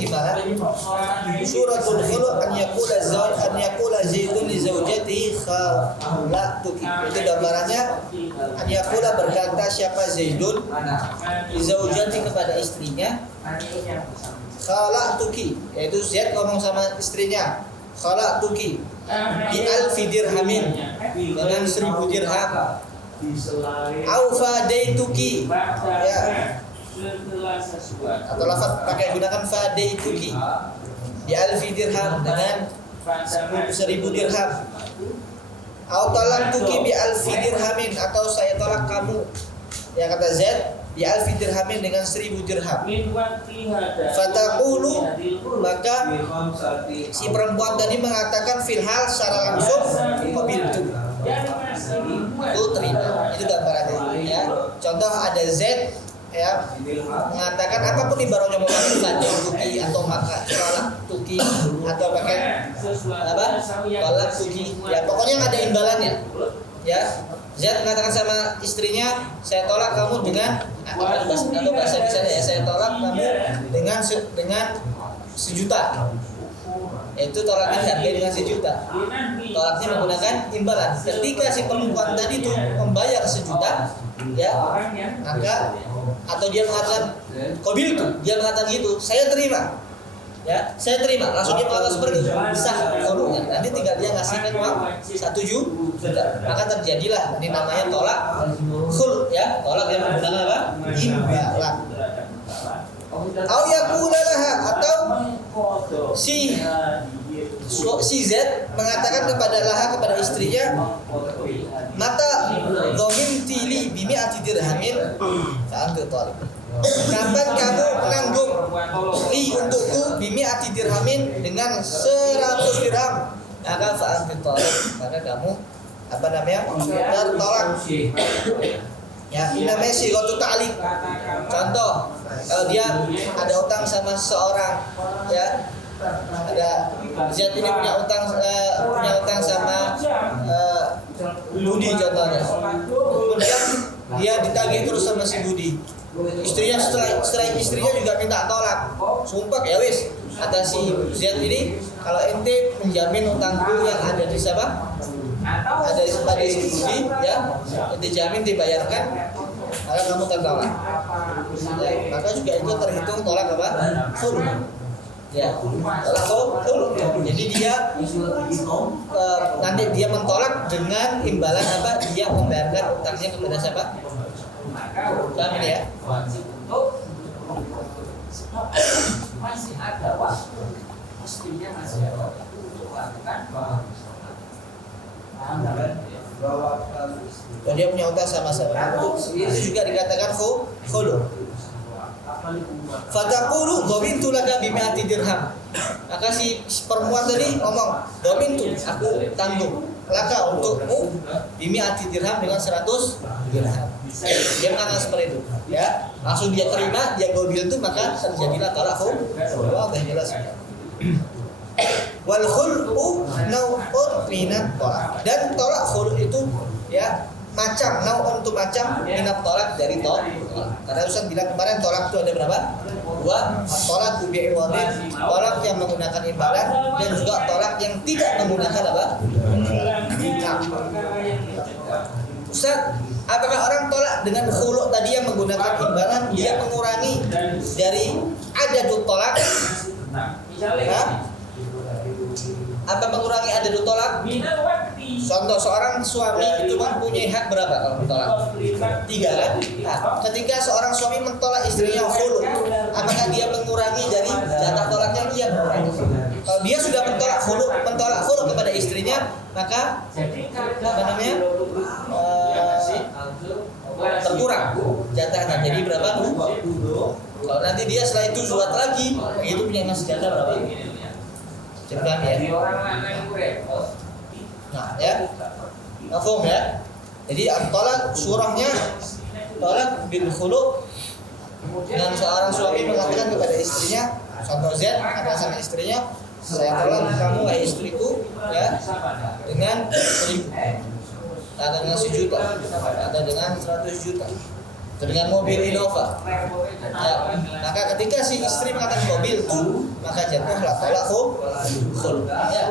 gimana? Suratul khulu an yaqula Zaidun li zaujatihi khala'tuki. Itu gambarannya an yaqula berkata siapa Zaidun li zaujati kepada istrinya khala'tuki, yaitu Zaid ngomong sama istrinya khala'tuki bi alfi dirhamin, dengan 1000 dirham. Au fadaituki, ya, atau lafaz pakai gunakan fadaituki bi alfi dirham, dengan 1000 dirham. Au talaqtuki bi alfi dirhamin, atau saya tolak kamu, ya kata Zaid, bi alfi dirhamin, dengan 1000 dirham. Fataqulu, maka si perempuan tadi mengatakan filhal secara langsung qabiltu, itu terima. Itu gambarannya, ya. Contoh ada Z, ya, mengatakan apapun ibaratnya mau pakai tuki atau maka tolak tuki atau pakai apa tolak tuki, ya pokoknya ada imbalannya, ya. Z mengatakan sama istrinya, saya tolak kamu dengan atau bahasa bisa ya, saya tolak kamu dengan 1 juta. Itu tolaknya harganya dengan 1 juta. Tolaknya menggunakan imbalan. Ketika si perempuan tadi itu membayar 1 juta, ya, maka atau dia mengatakan qabiltu, dia mengatakan gitu, saya terima, ya, saya terima, langsung dia mengatakan seperti itu, sah khulunya. Nanti tinggal dia ngasihkan uang 1 juta, maka terjadilah ini namanya tolak khul, ya, tolak yang menggunakan apa? Imbalan. Au yaqula laha, atau si Z mengatakan kepada istrinya, mata dhaminti li bi mi'ati dirhamin fa anta talib. Kapan kamu menanggung li untukku bi mi'ati dirhamin, dengan 100 dirham, maka fa anta talib, maka kamu apa namanya? Tertolak. Ya, ini namanya sighatul ta'liq. Contoh, kalau dia ada utang sama seseorang, ya, ada Zaid ini punya utang sama Budi contohnya. Kemudian dia ditagih terus sama si Budi. Istrinya setelah istrinya juga minta tolak. Sumpah ya wis, kata si Zaid ini, kalau ente menjamin utangku yang ada di siapa? Ada pada si Budi, ya, ente jamin dibayarkan, maka kamu tertolak. Ya, maka juga itu terhitung tolak apa? Khul. Ya, tolak khul. Jadi dia nanti dia mentolak dengan imbalan apa? Dia membayarkan utangnya kepada siapa? Paham ini ya? Masih ada waktu, mestinya masih ada waktu untuk lakukan. Kalau dia punya utang sama itu juga dikatakan khulu. Fataqulu dhamintu laka bi mi'ati dirham. Maka si perempuan tadi ngomong, dhamintu, aku tanggung laka untukmu bi mi'ati dirham, dengan 100 dirham. Dia mengatakan seperti itu, ya. Langsung dia terima, dia gobil itu, maka terjadilah tolak khulu. Sudah jelas ya. Wal khulu nau'un minat tolak, dan tolak khulu itu, ya, macam nau'un itu macam minat tolak, dari tolak. Karena Ustaz bilang kemarin tolak itu ada berapa? 2, tolak bi iwadin, tolak yang menggunakan imbalan, dan juga tolak yang tidak menggunakan apa? Ustaz, apakah orang tolak dengan khulu tadi yang menggunakan imbalan, dia mengurangi dari adadut tolak? Apa mengurangi adadut tolak? Contoh, seorang suami itu mempunyai hak berapa kalau mentolak? 3 kan? Nah, ketika seorang suami mentolak istrinya khulu, apakah dia mengurangi dari jatah tolaknya? Iya, mengurangi. Kalau dia sudah mentolak khulu kepada istrinya, maka apa namanya? Terkurang jatahnya. Jadi berapa? Kalau nanti dia setelah itu zuat lagi, itu punya masih jatah berapa? Cepat ya. Nah, ya. Mafhum ya. Jadi tolak surahnya tolak bil khulu, dengan seorang suami mengatakan kepada istrinya, contoh Z kata sama istrinya, saya tolak kamu wahai istriku, ya, dengan 1000, atau dengan 1 juta, atau dengan 100 juta, atau dengan mobil Innova. Ya, maka ketika si istri mengatakan mobil, qabiltu, maka jatuhlah tolak khul. Ya.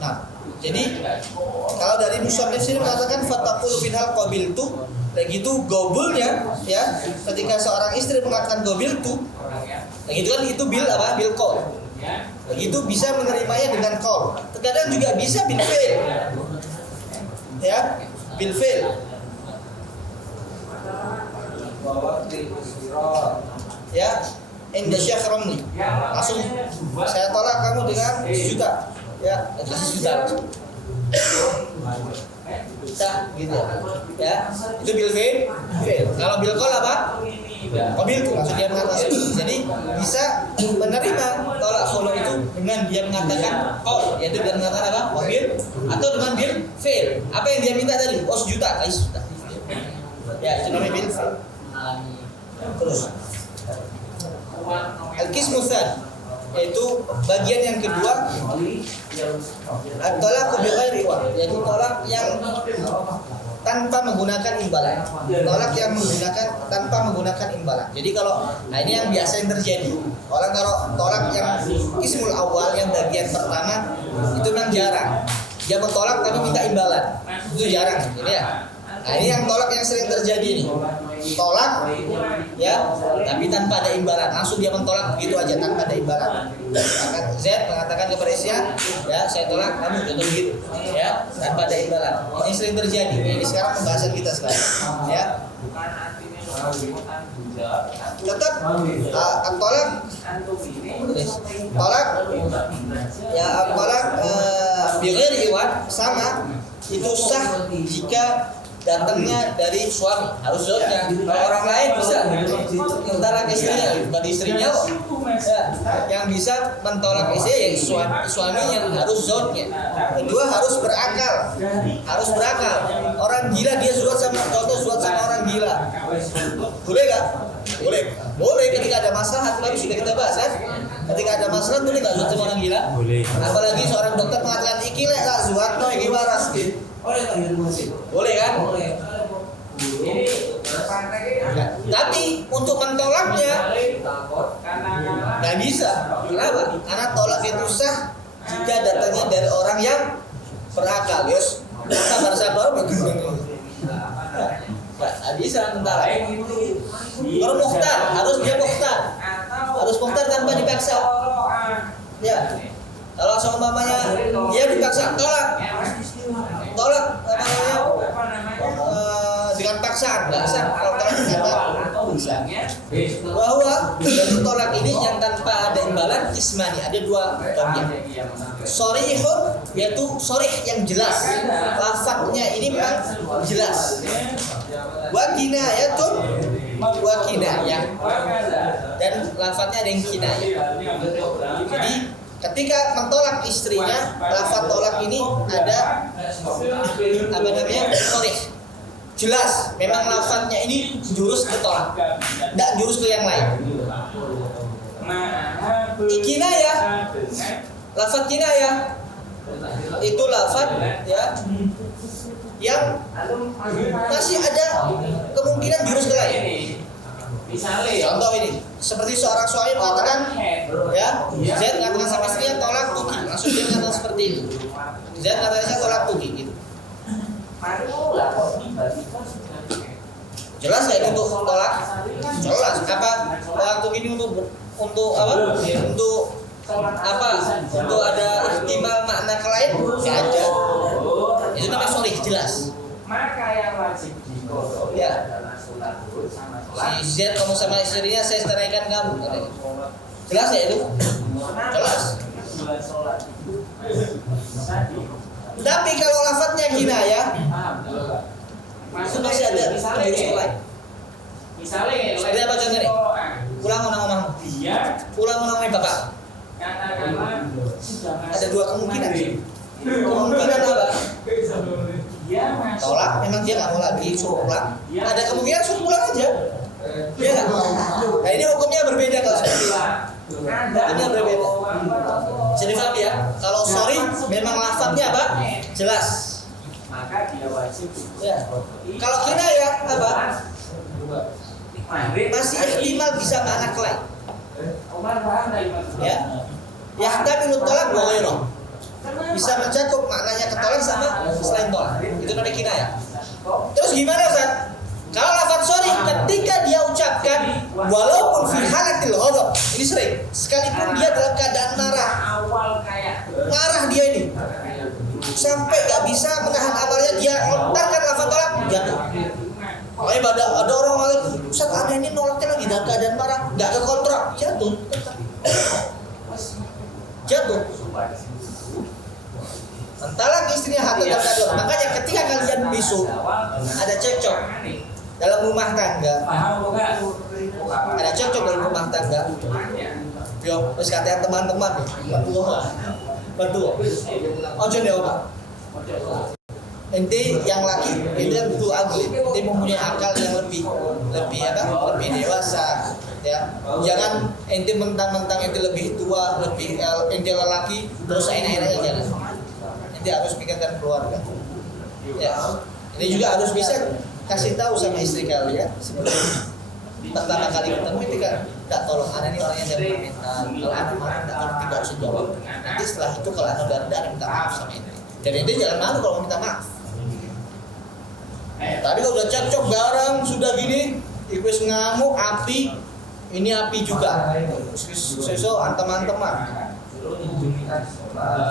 Nah, jadi kalau dari musannif sini mengatakan fataqulu finhal qabiltu, lagi itu gobulnya ya, ketika seorang istri mengatakan qabiltu, lagi itu kan itu bil apa? Bil qaul. Lagi itu bisa menerimanya dengan qaul. Terkadang juga bisa bil fi'il. Ya, bil fi'il. Ya, inda Syekh Ramli. Langsung saya tolak kamu dengan 1 juta. Ya, kasih 1 juta. Bisa gitu ya. Itu bil fi'il. Kalau bil qaul apa? Qabil itu maksud dia mengatakan. Jadi bisa menerima tolak khulu itu dengan dia mengatakan qaul, yaitu dengan mengatakan apa? Qabil, atau dengan bil fi'il. Apa yang dia minta tadi? Oh 1 juta, kasih 1 juta. Ya, itu namanya bil fi'il. Terus al-qismu tsani, yaitu bagian yang kedua, at-talaqu bi ghairi iwad, yaitu tolak yang tanpa menggunakan imbalan. Tolak yang menggunakan tanpa menggunakan imbalan. Jadi kalau ini yang biasa yang terjadi. Orang kalau tolak yang ismul awal, yang bagian pertama itu memang jarang. Dia mentolak tapi minta imbalan. Itu jarang gitu ya. Nah, ini yang tolak yang sering terjadi nih. Tolak ya, tapi tanpa ada imbalan. Langsung dia mentolak begitu aja tanpa ada imbalan. Z mengatakan kepada istrinya, ya saya tolak kamu, contoh begitu. Ya, tanpa ada imbalan. Ini sering terjadi. Ini sekarang pembahasan kita sekarang. Ya. Tetap tolak ya, tolak bi ghairi iwad sama itu sah jika datangnya dari suami, harus zaunya. Kalau orang lain bisa mentolak istrinya, bukan istrinya kok. Ya, yang bisa mentolak istri ya suami yang harus zaunya. Kedua harus berakal, Orang gila dia zuhud sama orang gila. Boleh nggak? Boleh ketika ada masalah. Tadi sudah kita bahas kan? Ketika ada masalah boleh nggak zuhud sama orang gila? Boleh. Apalagi seorang dokter mengatakan iki lek tak zuhud no iki waras. Boleh kan? Nah, tapi untuk mentolaknya nggak bisa. Kenapa? Karena tolak itu sah jika datangnya dari orang yang berakal. Yos, sabar begini. Nggak bisa mentolak. Kalau mukhtar, harus mukhtar tanpa dipaksa. Ya. Kalau seumpamanya dia dipaksa tolak dengan paksaan, nggak sah. Kalau tolak dengan bisa. Bahwa dari tolak ini yang tanpa ada imbalan ismani, ada 2 bagian. Shorihun, yaitu shorih yang jelas, lafadznya ini memang jelas. Wa kinayatun, wa kinayah, dan lafadznya ada yang kinayah. Jadi ketika mentolak istrinya, lafaz tolak ini ada sorry, jelas. Memang lafaznya ini jurus ke tolak, tidak jurus ke yang lain. Kinayah, lafaz kinayah itu lafaz ya yang masih ada kemungkinan jurus ke lain. Contoh ini, seperti seorang suami mengatakan, ya, Z mengatakan sama istrinya tolak tuki, langsung dia mengatakan seperti itu. Z mengatakan saya tolak tuki, gitu. Jelas nggak itu untuk tolak? Jelas. Apa tolak tuki ini untuk apa? Untuk apa? Untuk ada ihtimal makna ke lain? Nggak ada. Itu namanya sorry, jelas. Maka yang wajib dikodok ya. adalah sholat sama Si Z ngomong sama istrinya, saya ceraikan kamu. Jelas ya itu? Jelas. Tapi kalau lafadznya kinayah, itu masih ada jurus lain. Misalnya, seperti apa contohnya nih? Ulang ngomong-ngomong. Ulang ngomong bapak. Ada 2 kemungkinan. Kemungkinan apa? Tolak, memang dia nggak mau lagi, suruh pulang. Ada kemungkinan suruh pulang aja. Iya nggak? Nah ini hukumnya berbeda kalau seperti itu. Hukumnya berbeda. Jadi paham ya? Kalau sorry, memang lafadznya apa? Jelas. Maka dia wajib. Ya. Kalau kinayah apa? masih ihtimal bisa makna lain. Ya, yahtamilu tolak wa ghairuh. Bisa mencakup maknanya ketolak sama selain tolak. Itu namanya kinayah. Terus gimana Ustaz? Kalau lafaz sharih ketika dia ucapkan walaupun fi halatil ghadab, ini sering, sekalipun dia dalam keadaan marah. Marah dia ini. Sampai gak bisa menahan amarnya, dia lontarkan lafaz tolak, jatuh. Makanya ada orang malah, Ustaz ada ini nolaknya lagi dalam keadaan marah, gak ke kontrak, jatuh. Jatuh. Talak istrinya hatta dan kador. Makanya ketika kalian besok ada cekcok dalam rumah tangga, ada cekcok dalam rumah tangga, yo, terus katanya teman-teman, berdua, ojo deh Pak. Ente yang laki, ente kan butuh agli, ente mempunyai akal yang lebih dewasa, ya. Jangan ente mentang-mentang ente lebih tua, ente lelaki, terus enak-enaknya jangan. Ente harus pikirkan keluarga. Ya. Ini juga harus bisa kasih tahu sama istri kalian sebelum pertama kali ketemu itu kan, tidak tolong anak ini orangnya jangan minta, kalau anak marah tidak usah jawab. Nanti setelah itu kalau anak udah minta maaf sama ente. Dan ente jangan malu kalau minta maaf. Tadi kalau udah cocok barang sudah gini, iblis ngamuk api, ini api juga. Seso anteman-teman.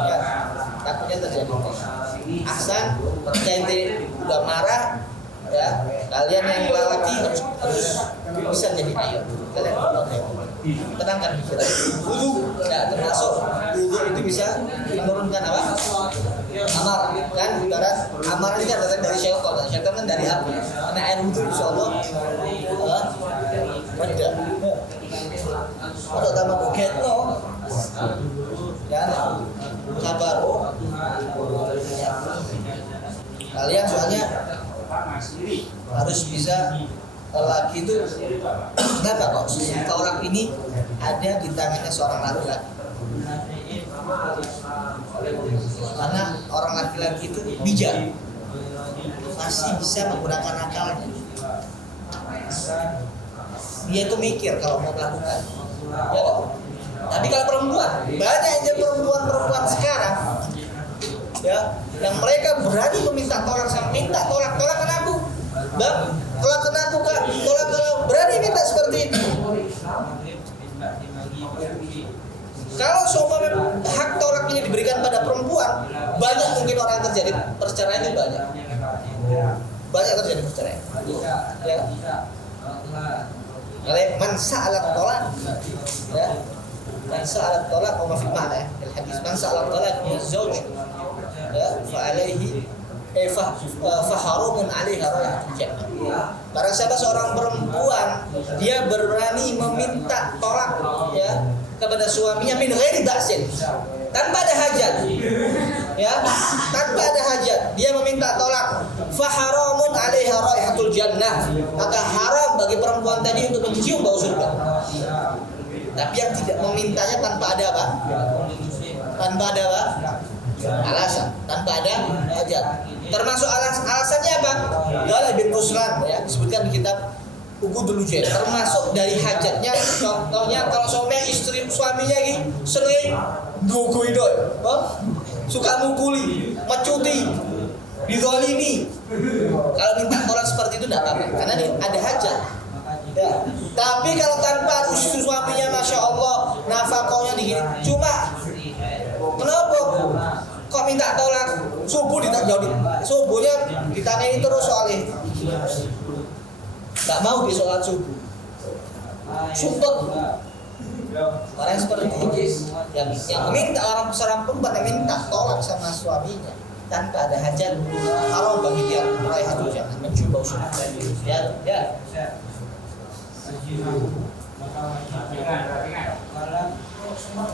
Ya, takutnya terjadi. Ahsan, ketika ente udah marah, ya kalian yang lelaki harus bisa jadi ayat. Kalian tenangkan pikiran. Wudu, ya termasuk wudu itu bisa menurunkan apa? Amarah, kan ibarat amarah ini kan datang dari syaitan. Syaitan kan dari api. Karena air wudu insyaallah reda. Untuk tambah buket no. Ya, sabar. Kalian soalnya harus bisa lelaki itu kenapa kok seorang ini ada di tangannya seorang laki-laki? Karena orang laki-laki itu bijak, masih bisa menggunakan akalnya. Dia itu mikir kalau mau melakukan, ya kan? Tapi kalau perempuan, banyak aja perempuan sekarang, ya, yang mereka berani meminta tolak sama minta tolakkan aku, bang, tolakkan aku kak, tolak berani minta seperti itu. Kalau seumpama hak tolak ini diberikan pada perempuan, banyak mungkin orang yang terjadi perceraian itu banyak terjadi perceraian. Ya. Oleh man sa'alat tolak, ya, man sa'alat tolak, wa fi ma'na hadis man sa'alat tolak min zauj, ya, fa alaihi fa haramun 'alaiha raihatul jannah. Barang siapa seorang perempuan dia berani meminta tolak, ya, kepada suaminya min ghairi ba'sin, tanpa ada hajat, ya, tanpa ada hajat dia meminta tolak, fa haramun 'alaiha raihatul jannah, maka haram bagi perempuan tadi untuk mencium bau surga. Tapi yang tidak memintanya tanpa ada apa? Tanpa ada apa? Alasan, tanpa ada hajat. Termasuk alasannya apa? Dalam bin Ruslan, ya, disebutkan di kitab Uqudul Jen. Termasuk dari hajatnya, contohnya kalau suaminya ini sering nukui doi, suka mukuli, mecuti, dizalimi. Kalau minta tolak seperti itu tidak apa-apa, karena ada hajat. Ya. Tapi kalau tanpa suaminya, masya Allah, nafkahnya digini, cuma kenapa kok minta tolak? Subuh subuhnya ditanyai terus soalnya tak mau di sholat subuh. Sumpah orang seperti itu yang meminta, orang perempuan yang minta tolak sama suaminya tanpa ada hajat, haram bagi dia raihatul jannah, mencium bau surga. Ya.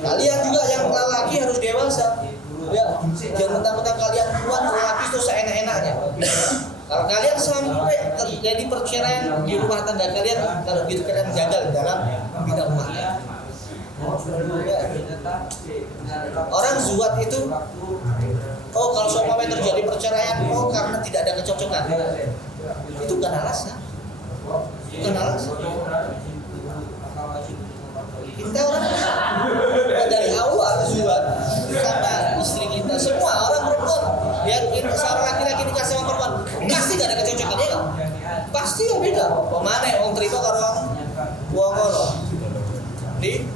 Kalian juga yang lelaki harus dewasa. Ya, jangan mentang-mentang kalian kuat lelaki itu seenak-enaknya. Kalau kalian sampai terjadi perceraian di rumah tangga kalian, kalau gitu kalian gagal dalam bidang rumah tangga. Ya. Orang zuhad itu, kalau seumpama terjadi perceraian, karena tidak ada kecocokan. Itu bukan alasan. bukan alasan. Kita orang dari awal juga sama istri kita, semua orang perempuan lihat seorang laki-laki nikah sama perempuan pasti gak ada kecocokannya kan? Pasti ya beda. Pemane orang terima karo wong ngono. Di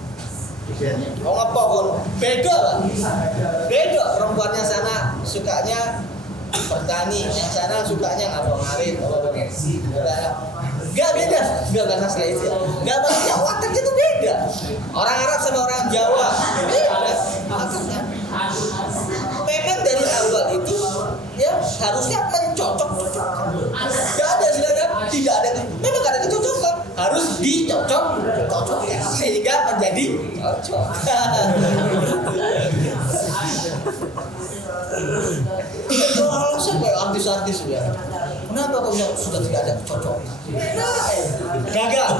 mau apa pun beda lah. Beda perempuannya sana sukanya bertani, yang sana sukanya ngabong-ngawin, Gak beda, gak masalah itu. Gak masalah, wataknya tuh beda. Orang Arab sama orang Jawa beda wataknya. Memang dari awal itu ya harusnya mencocok-cocokkan. Gak ada istilahnya tidak ada. Memang gak ada kecocokan, harus dicocok-cocokkan sehingga menjadi cocok. Itu alasan kayak artis-artis ya. Kenapa kok sudah tidak ada kecocokan? Gagal.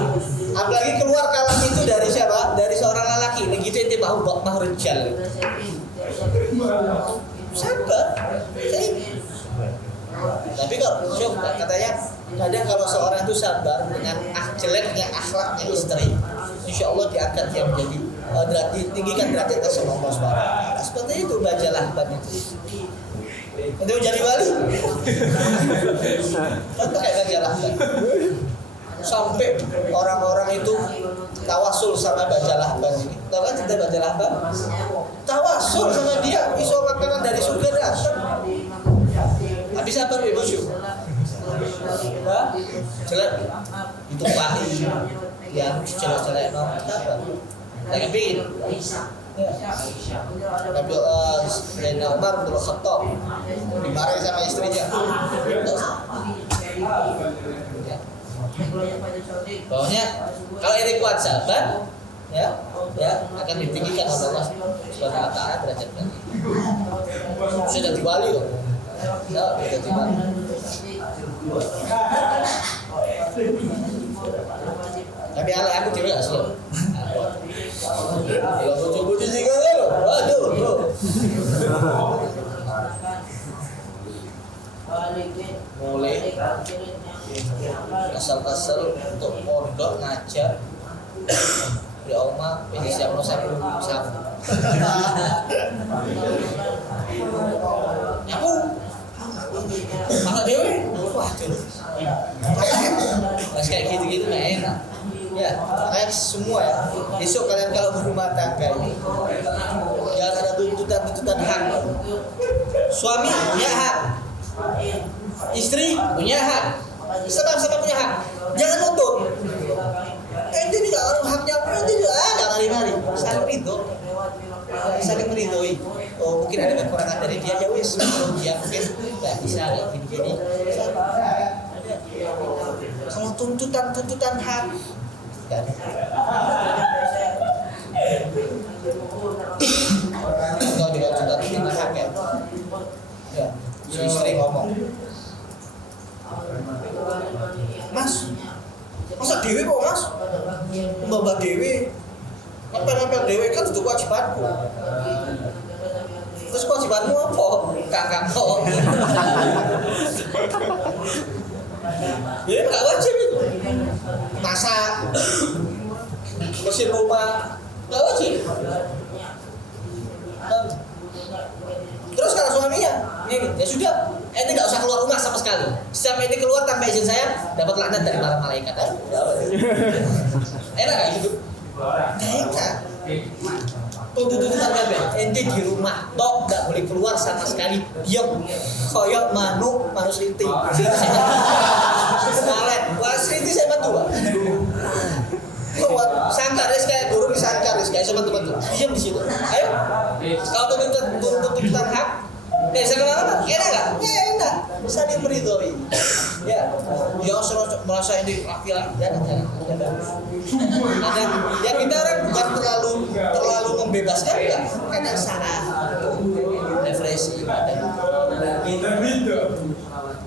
Apalagi keluar kalam itu dari siapa? Dari seorang lelaki. Begitu itu mau rijal. Sabar. Tapi kalau katanya kadang kalau seorang itu sabar dengan jeleknya akhlaknya istri, insya Allah diangkat dia menjadi tinggikan derajatnya sama Allah SWT. Seperti itu bacalah itu. Itu menjadi wali. Contoh kayak bacalah. Sampai orang-orang itu tawasul sama bacalah ini. Tahu kan cerita bacalah? Tawasul sama dia, iso makanan dari surga datang. Habis apa ibu syuk? Jelek. Itu pahit. Ya, jelek-jelek no. Apa? Lagi pingin. Tapi Sayyidina Umar bin Khattab dimarahi sama istrinya. Pokoknya kalau ini kuat sabar, ya akan ditinggikan oleh Allah Subhanahu wa taala derajatnya. Sudah diwali loh. Ya, sudah diwali. Tapi aku cewek asli. Kalau bocor-bocor sih kan lo. Waduh, bro. Mulai kasal-kasal untuk pondok ngajar. Ya Oma, ini siapa sapu. Nyapu. Masa dewe? Waduh. Mas kayak gitu-gitu nggak enak. Ya, kayak semua ya. Besok kalian kalau berumah tangga ini, jangan ada tuntutan hak. Suami punya hak, istri punya hak, sama-sama punya hak. Jangan nuntut. Ente juga orang haknya, ente juga jangan mari-mari. Saling ridho, saling meridhoi. Oh mungkin ada kekurangan dari dia ya wis, dia mungkin nggak bisa kayak gini-gini. Kalau tuntutan hak. Kalau juga tuntutan hak ya, si istri ngomong, Mas, masa dewe kok Mas? Mbak dewe, ngepel dewe kan itu kewajibanku. Terus kewajibanmu apa? Kakak kok. Ya nggak wajib itu. Masak, bersih rumah, nggak wajib. Terus kalau suaminya, ini ya sudah, ente nggak usah keluar rumah sama sekali. Setiap ente keluar tanpa izin saya, dapat laknat dari para malaikat. Enak nggak gitu? Enak. Tuntutan apa? Ente di rumah, tok nggak boleh keluar sama sekali. Diam, koyok manuk siti. Sekalian, wah siti saya bantu. Sangkar kayak guru disangkar kayak sama teman-teman. Diam di situ. Ayo. Kalau tuntutan hak, saya kemana? Enak nggak? Ya enak. Saling meridhoi. Ya, jangan selalu merasa ini laki-laki. Jangan. Ada, ya kita orang bukan terlalu membebaskan ya. Kadang salah. Depresi.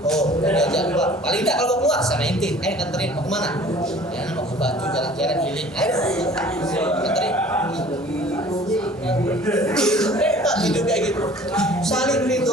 Oh, jangan keluar. Paling tidak kalau mau keluar sama inti. Kanterin mau kemana? Ya, mau ke Batu jalan-jalan healing. Ayo, kanterin. Enak hidup kayak gitu. Saling ridho